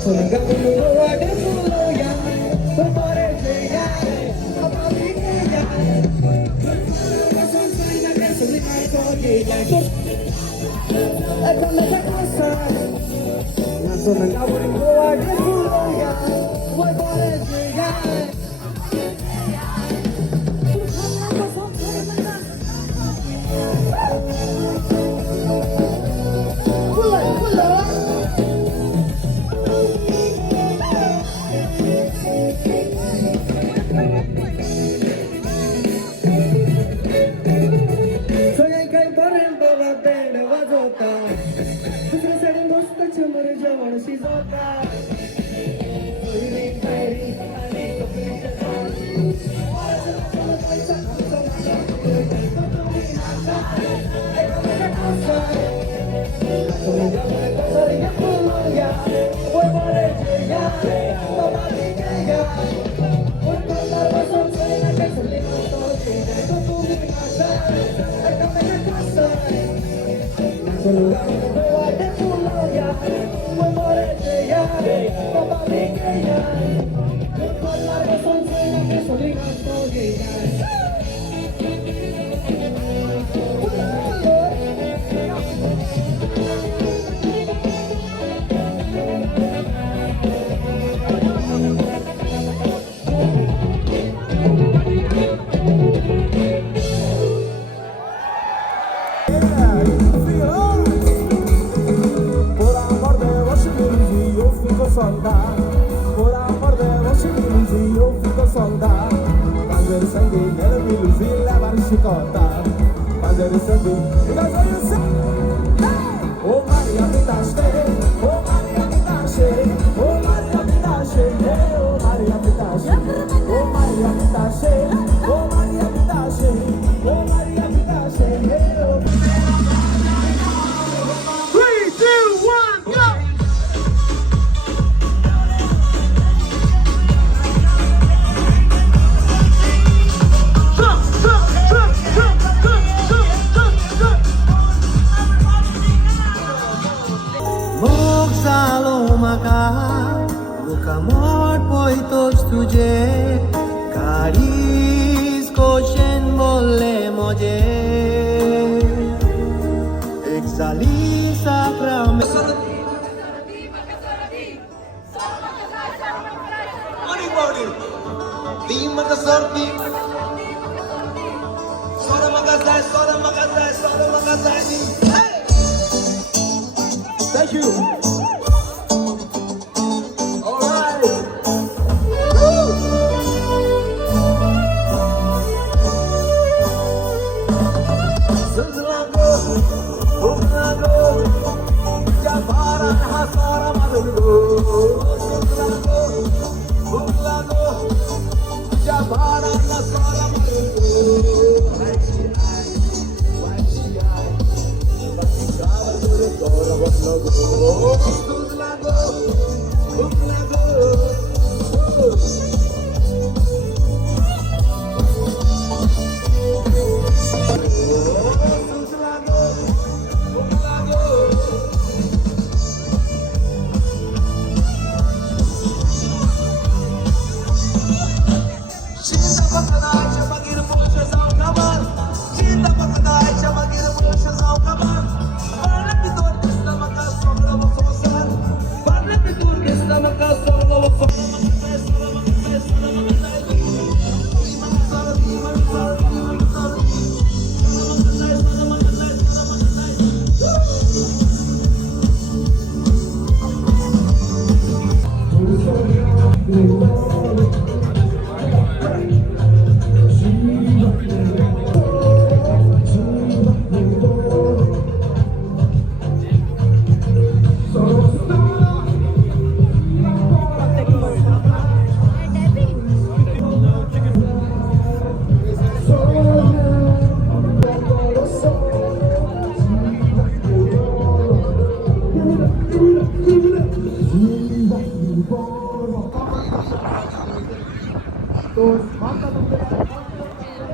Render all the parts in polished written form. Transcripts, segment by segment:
소리가 부르고 내 불러야 너를 제야 어머니야 선선히 나게 소리가 거기야 I come back closer 소리가 부르고 내 불러야 너를 제야 Por amor de você, eu fico soldado. Fazer sangue, nele me luzir, levar chicota. Fazer sangue, e nós vamos ser. Oh Maria, me dá cheio. Oh Maria, me dá cheio. Oh Maria, me dá cheio. Oh Maria, me dá cheio. Oh Maria, me dá cheio. Oh Maria, me dá cheio. Oh Maria, me dá cheio. 3, 2, 1, go! Amor poitos tuje karis koshen bolle moje exali sakrame Money body di makasarti sora magazai hey thank you.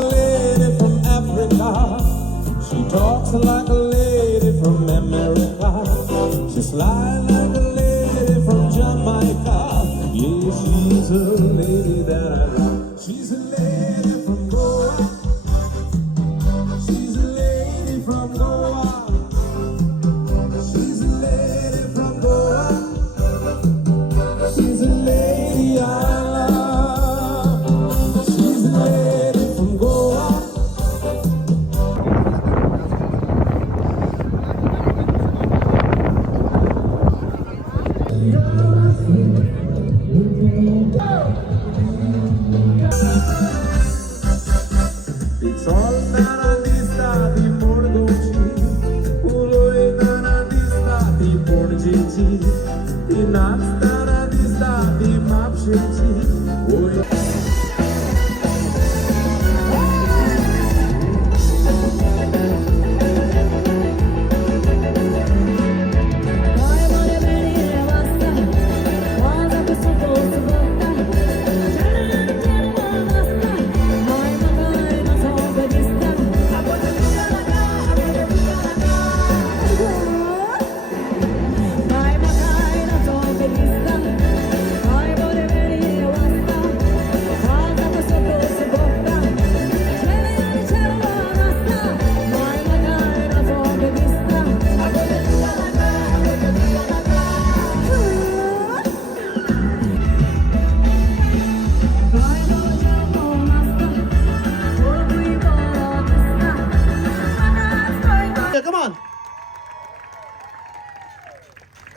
Lady from Africa, she talks like a lady from America. She's fly like a lady from Jamaica.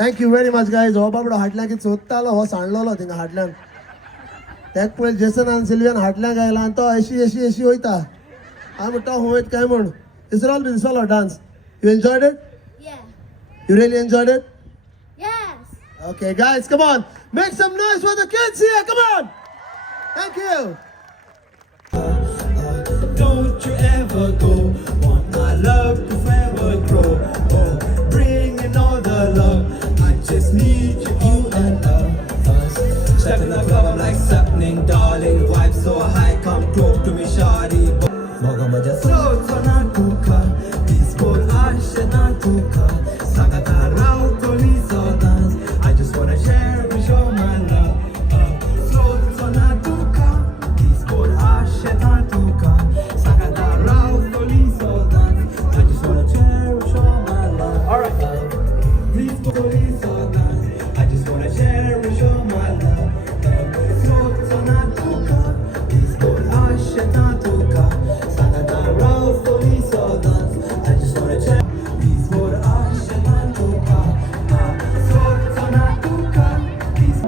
Thank you very much guys. हो बाबडो हाटल्यान कितें सोदतालो हो सांडलोलो थिंगा हाटल्यान. तेक पयलीं Jason आनी Sylvian हाटल्यान गायला आनी तो अशी वयता. हांव म्हणटा हूं वयत काय म्हूण. This all been solo dance. You enjoyed it? Yeah. You really enjoyed it? Yes. Okay, guys, come on. Make some noise for the kids here. Come on. Thank you. Don't you ever go. Want my love to forever grow. Oh, bring in all the love. I just need you and us. Step in the club, I'm like happening, darling. Vibe so high, come talk to me, shawty. Moga maja so natuka. This boy ashe natuka. Sagata rao toli so dance. I just wanna share and show my love. So natuka. This boy ashe natuka. Sagata rao toli so dance. I just wanna share and show my love. Alright. This boy so dance. I just wanna share and show my love. So natuka. This boy ashe natuka. Sagata rao toli so dance. I just wanna share. This boy ashe natuka. So natuka. This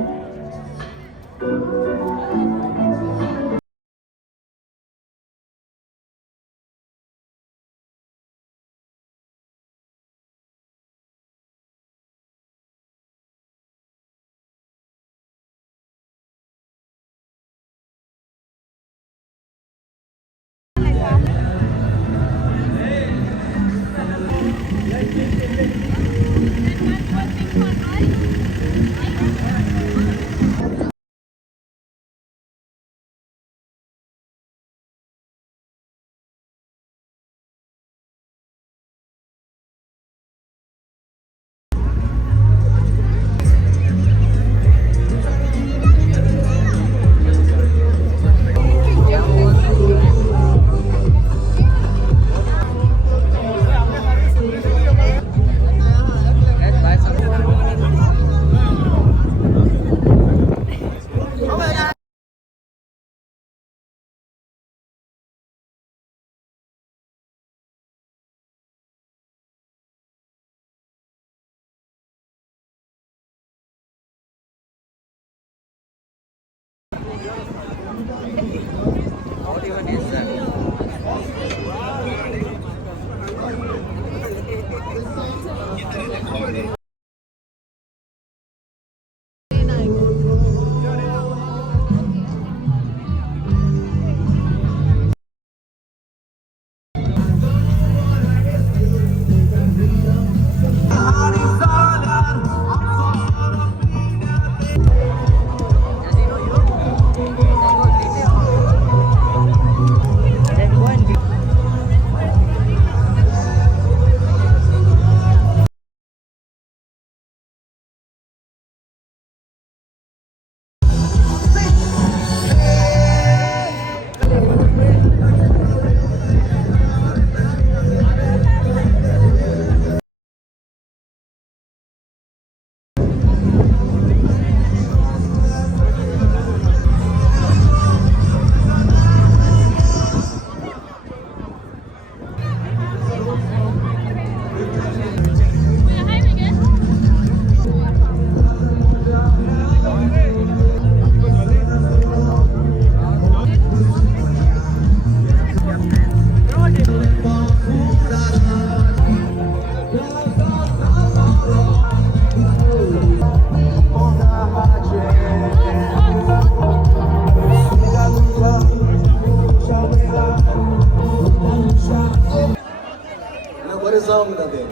What is song that day?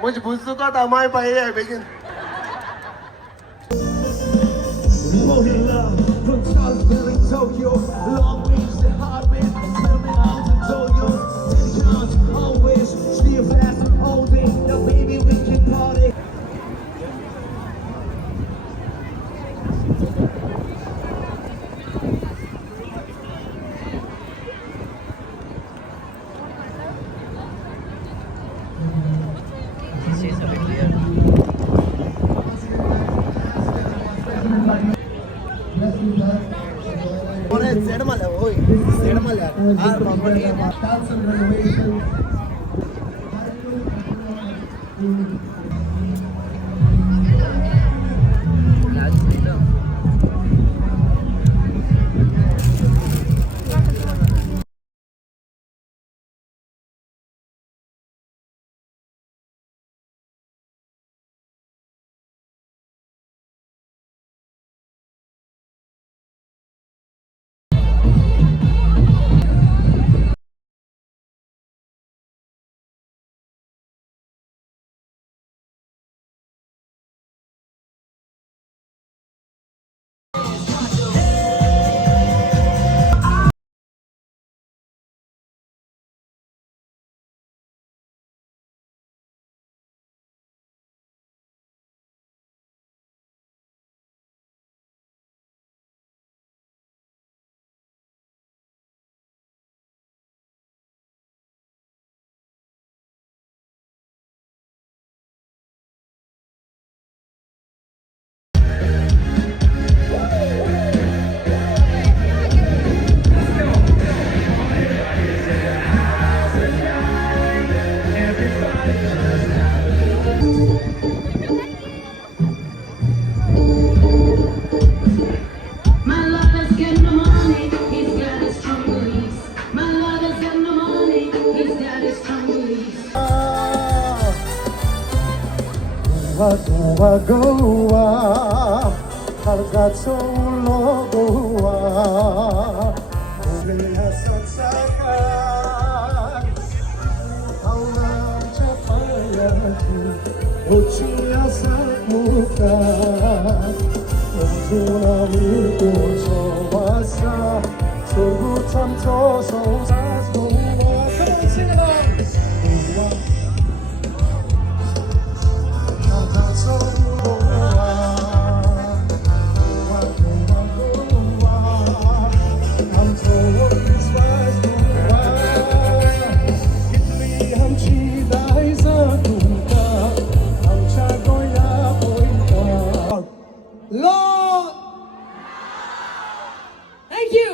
म्हणजे बुजूकात आमाय पाहिजे बेगीन. Floating love from Charlottesville in Tokyo, Long Beach to Hartman, Swimming out to Tokyo, St. John's, always still fast and holding, the baby we can party. Start some renovations. My lover's got no money, he's got his strong beliefs. My lover's got no money, he's got his strong beliefs. Goa, Goa, hargatso ulo Goa, Korea saksakan, taulam chapayatu, uchiya sakmukan, Unjuna mirko chawasa, sorgu chamcho sosas Goa. Come on, sing along. Goa. Lord! Thank you.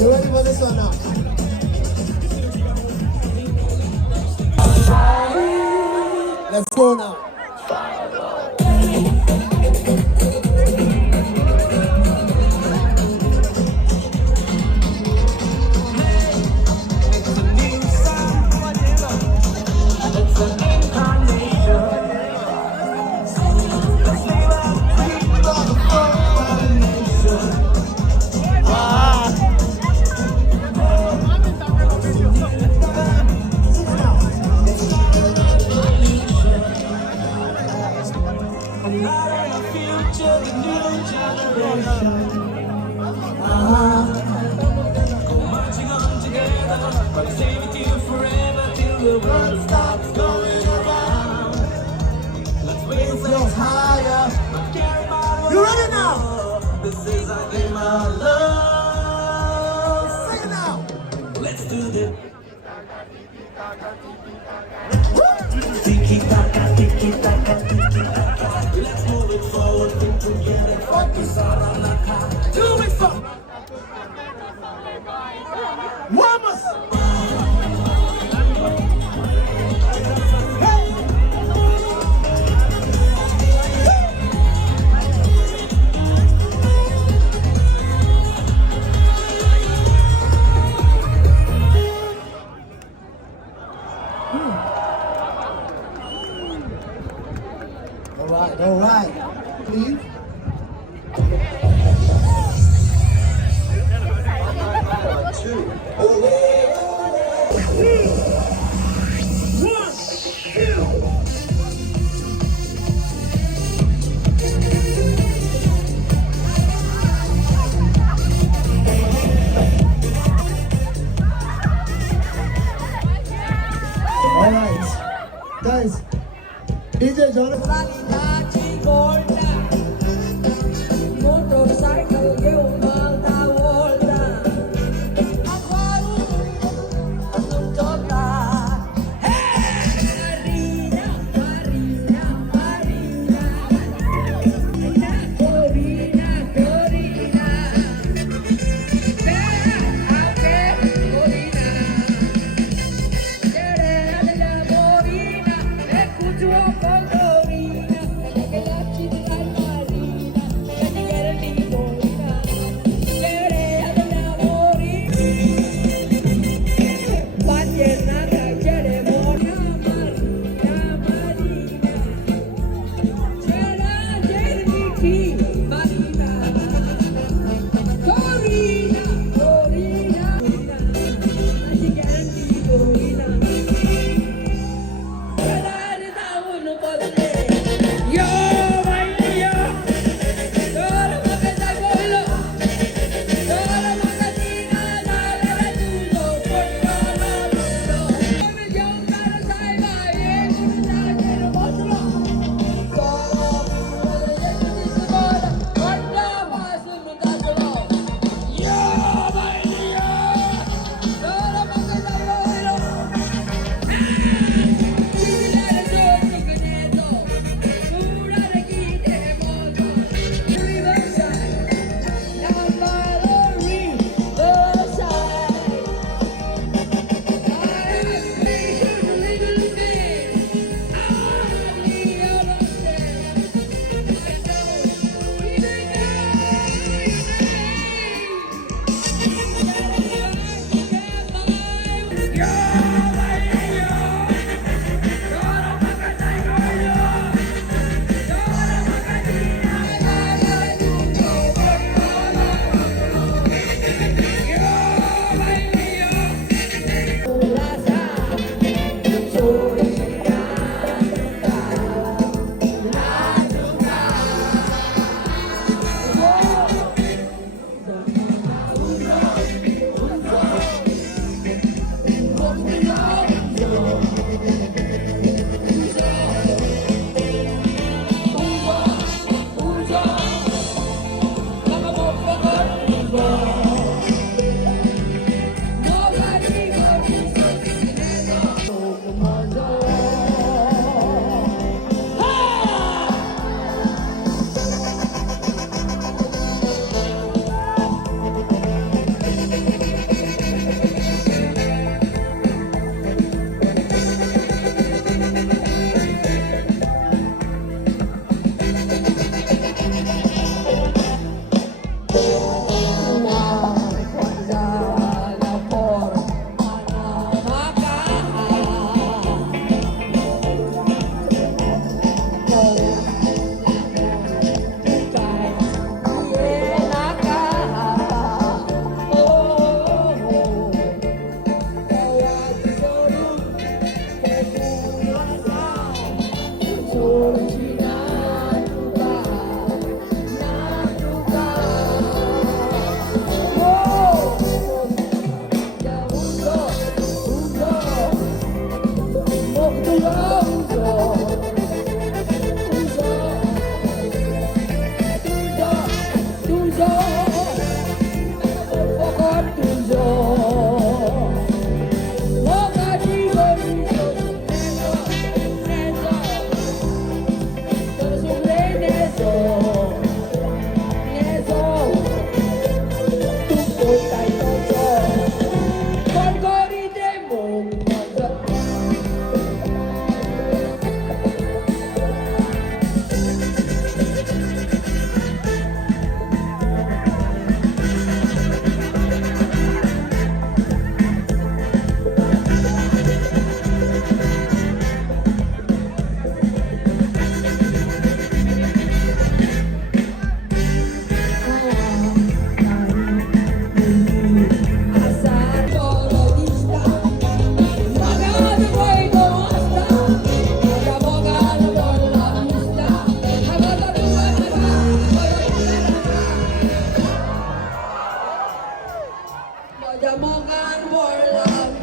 You ready for this one now? Let's go now. damogan for love.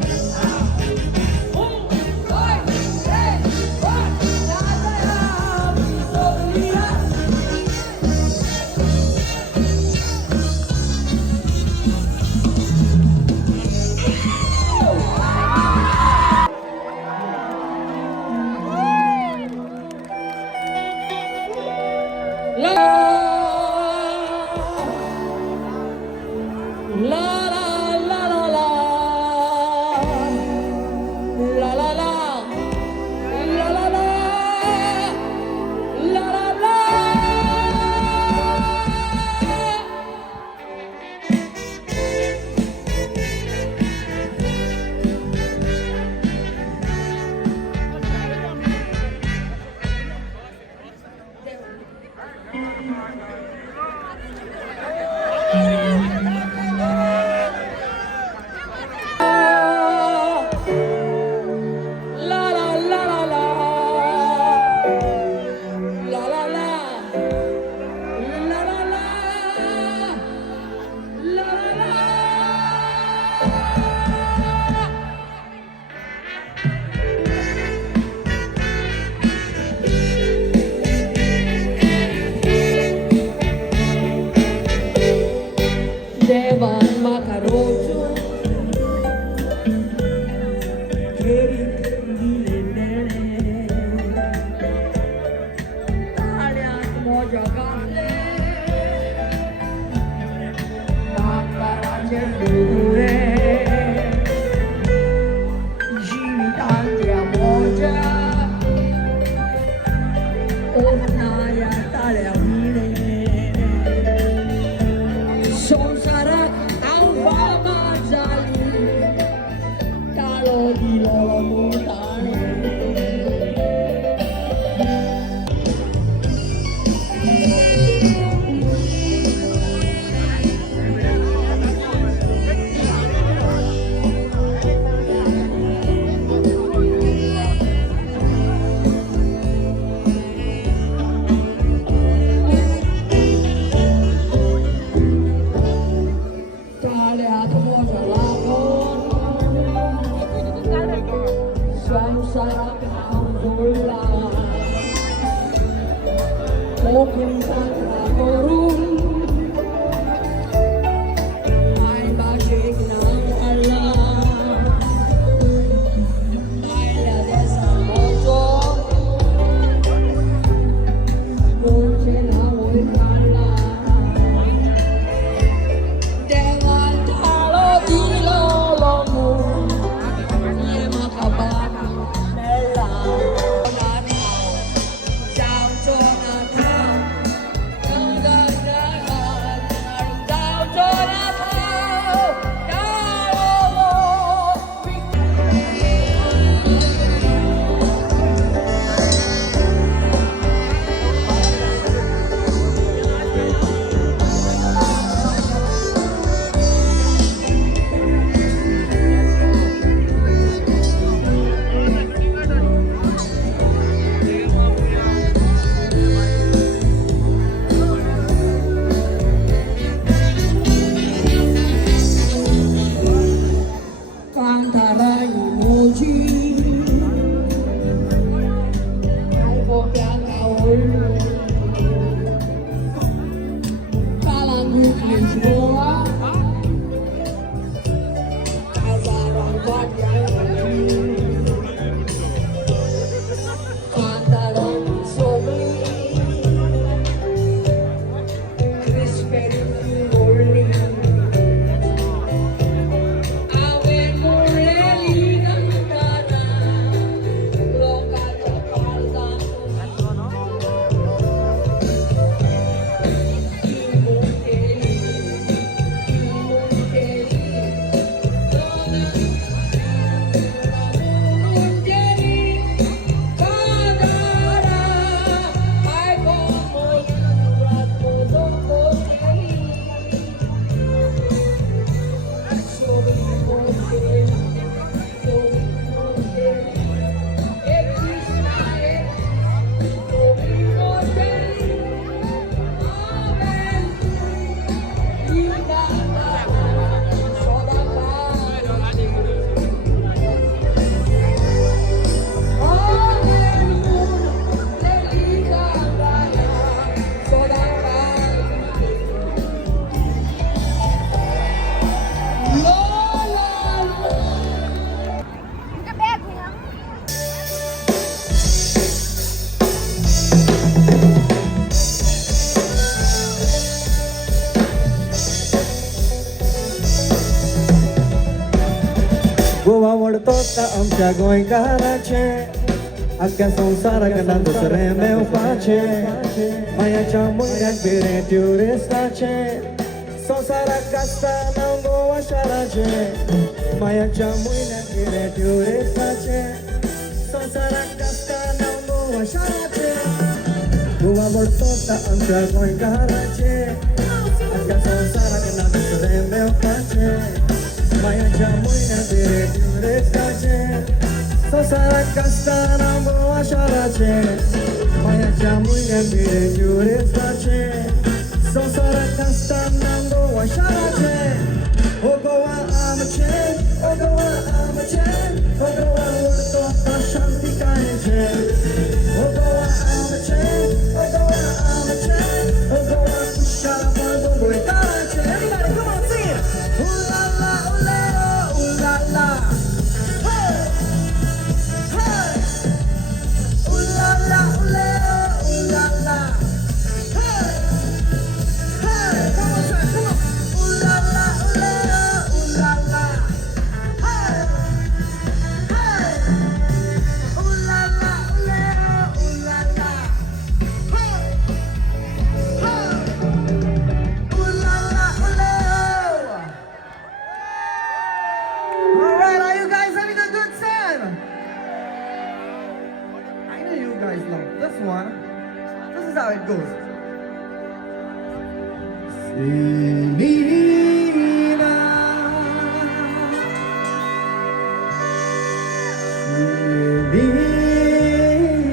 Hoy, hey, what? Nasa'yo, piso lihat. La la la la la la la la la la la la la la. La la la la la la la la la la la la. Devan makarojo keri dilendele aliat moja gale bakara jendure jivitantia moja ornaya tagliamine Sonsara ang pamajali Kalau di lolomutan Talia mo sa lapon Sonsara ang dula Kung sa kakorong Ay magic ng alam Ay lade sa moto Noche na mo'y kalam Dengan talo di lolomu Nye makabaka melang Jonathan Jauh Jonathan Enggak आवडतोच आमच्या गोंयकाराचे आख्या संवसाराक ना दुसरें मेवपाचें मायाच्या मुंड्याक बिरें ट्युरिस्टाचें संवसाराक आसता नांव गोवा शाराचें मायाच्या मुंड्याक बिरें ट्युरिस्टाचें संवसाराक आसता नांव गोवा शाराचें तूं आवडतोच आमच्या गोंयकाराचे आख्या संवसाराक ना दुसरें मेवपाचें मायाच्या मुंड्याक बिरें ट्युरिस्टाचें संवसाराक आसता नांव गोवा शाराचें मायाच्या मुंड्याक बिरें ट्युरिस्टाचें संवसाराक आसता नांव गोवा शाराचें ओ गोवा आमचें ओ गोवा आमचें ओ गोवा उरतो शांतिकायेचें ओ गोवा आमचें ओ गोवा आमचें ओ Goa Khushal गोंयकाराचें Everybody come on sing it ooh la la ooh la la hey hey ooh la la ooh la la hey hey come on son come on ooh la la ooh la la hey hey ooh la la ooh la la hey hey ooh la la all right, are you guys having a good time? I know you guys love this one. This is how it goes. Selena,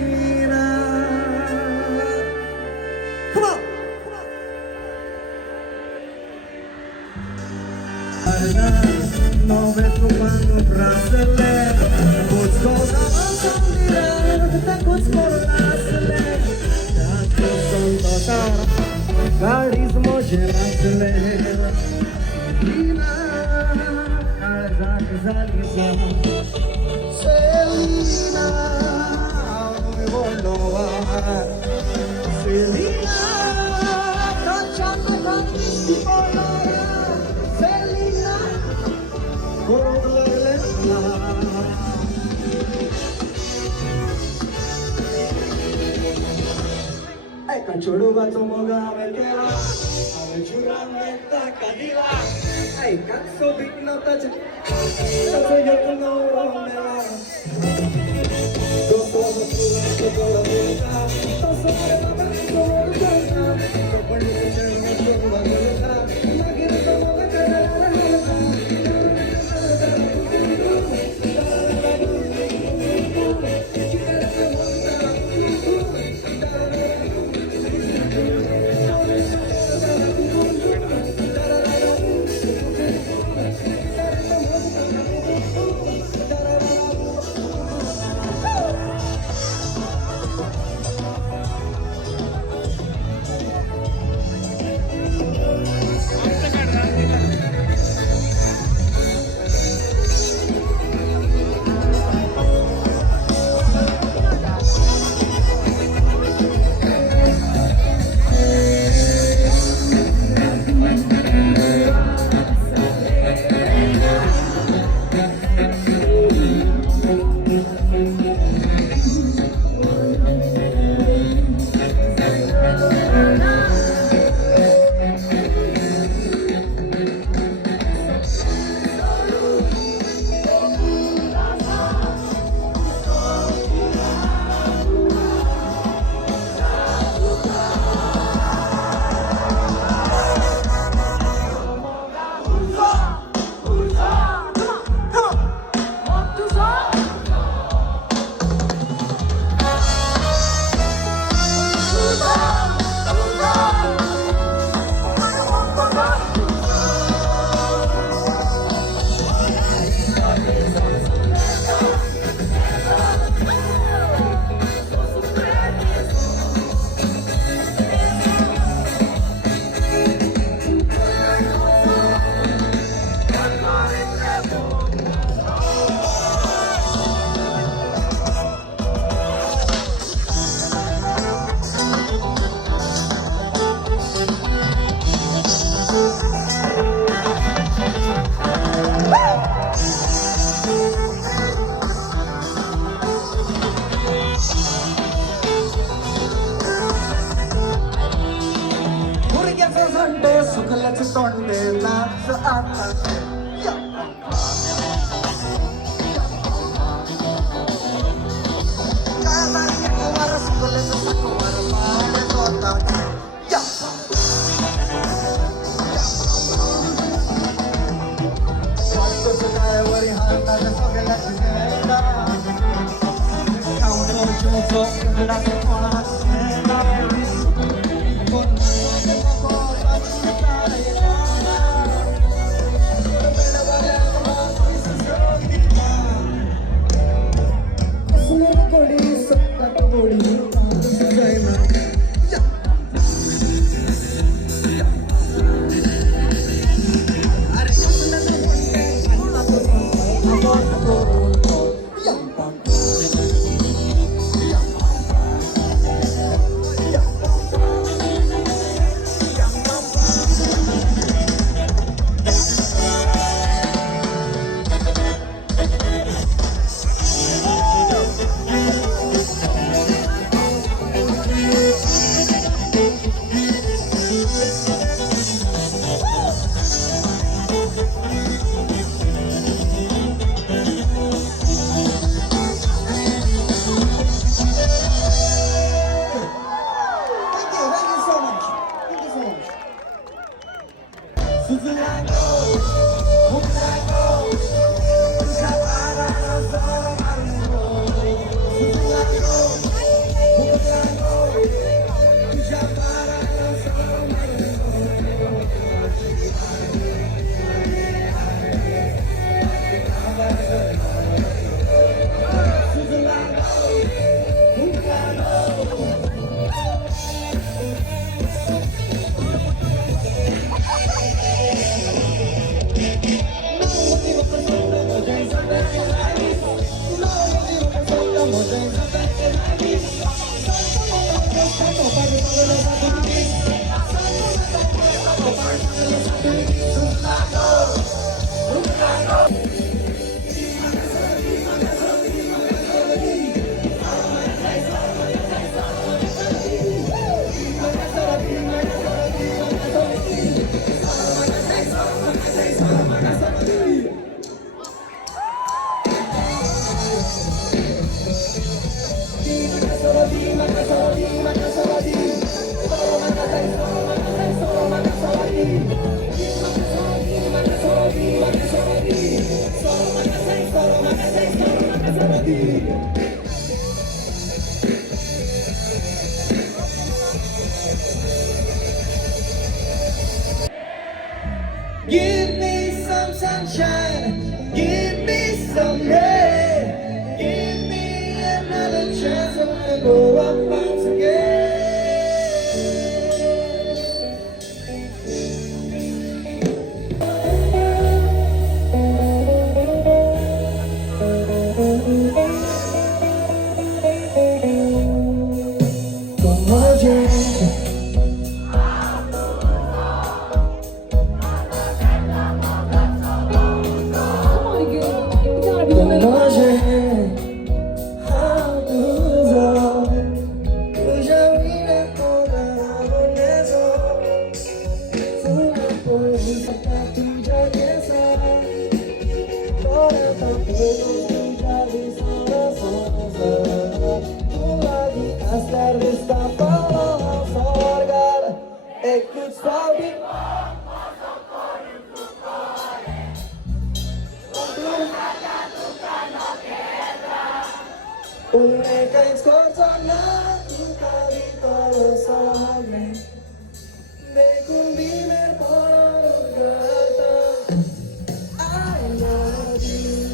Selena. Come on. Nove cupang brasile, Kucko na ang ta kucko nasile, Kucko sontosa, Karis moje nasile, Ina, Karzak zaliza, Selena, Aoy volova, Selena, Kachana kantisti volova, Selena. Chorubato moga metela, ave churamenta kadila. Ay, canso big no touch. So yo no romela. Go to the vuelta. Toso que va a vuelta. Go por el cerro go va vuelta. Magiro como que te la Give me some sunshine, give me some rain, give me another chance to go up once again. Come on, girl. You gotta be a little Unica scorciatoia, tutta vita lo sai. Ne conviene por I love you.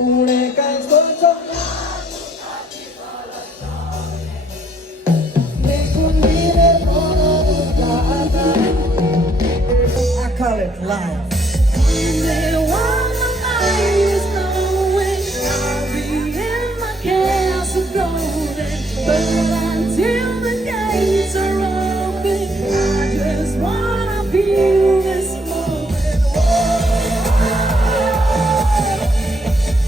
우리 간소적 내 꿈이래 I call it life. Someday while my mind is going, I'll be in my castle golden. But until the gates are open, I just wanna feel this moment.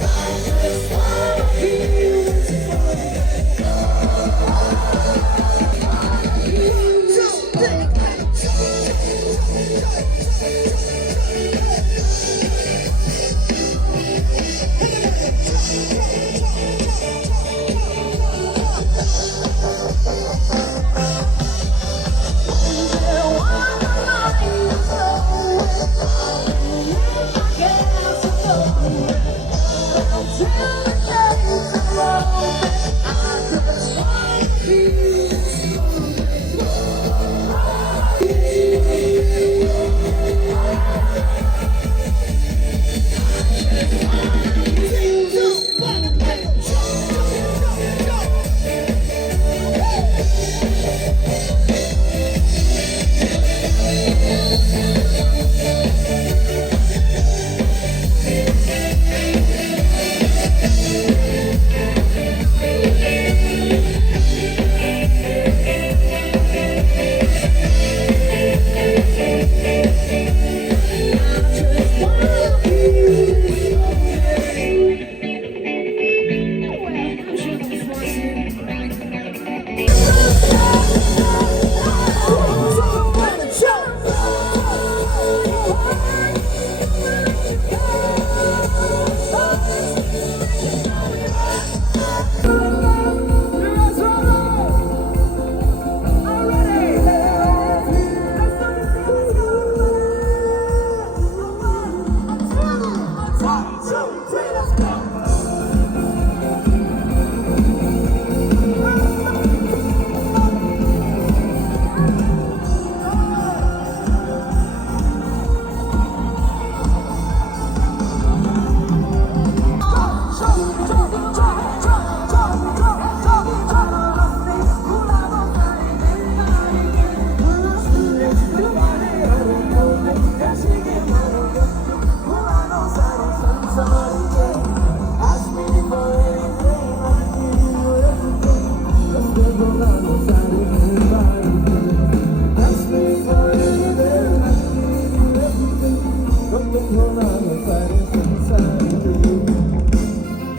I just wanna feel this moment.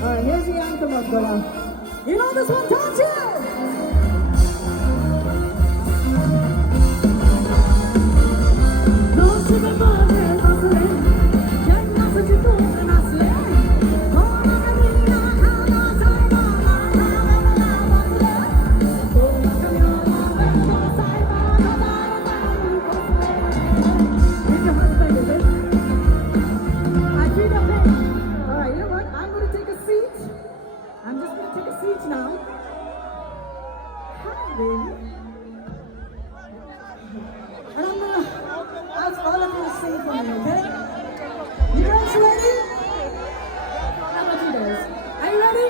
Alright, here's the anthem of Gola. You know this one, don't you? No sugar butter, hustling. Young enough to do and I say, oh, my God, how much I With your husband, is it? I keep it up. All right, you know what? I'm going to take a seat. I'm just going to take a seat now. Hi, baby. And I'm going to ask all of you to sing for me, okay? You guys ready? How about you guys? Are you ready?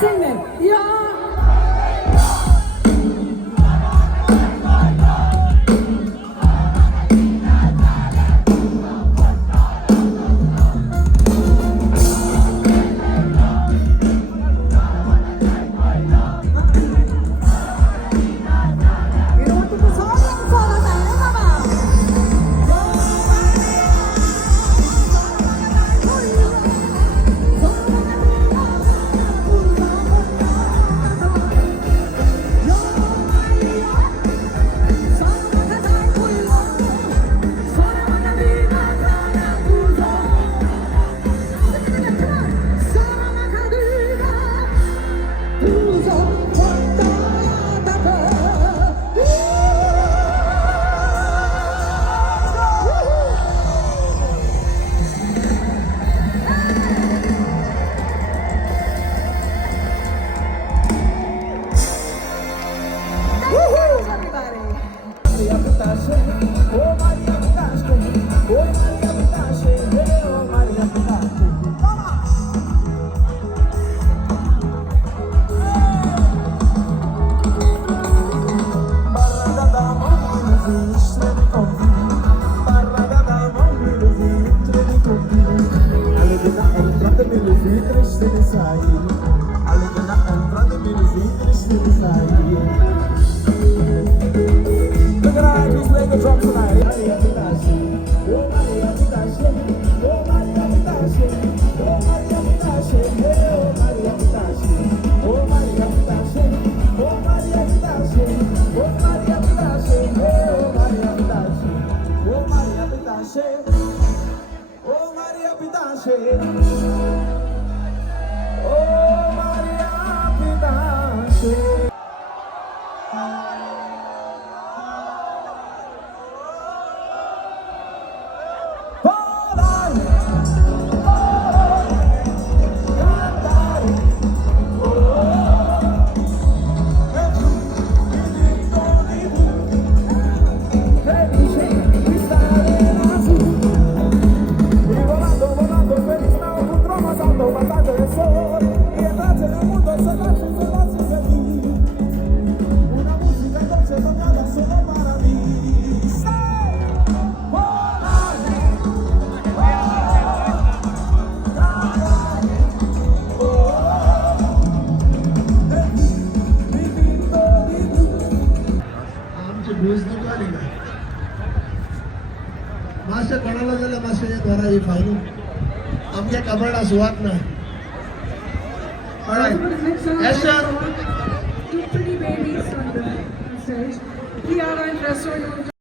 Sing then. Yeah. Alle genacken van de muziek is stil saai. Look at I just play the drums tonight. Maria Pitashi, oh Maria Pitashi, oh Maria Pitashi, oh Maria Pitashi, oh Maria Pitashi, oh Maria Pitashi, oh Maria Pitashi, oh Maria Pitashi, oh Maria Pitashi, oh Maria Pitashi, oh Maria Pitashi, oh Maria Pitashi. आमचे भूज दुकान आहे का मासे कोणाला झालं मासे घरा ही फायनू आमच्या कबड्डा सुवात ना Yes, sir. Two pretty babies on the stage. Kiara and Restaurant.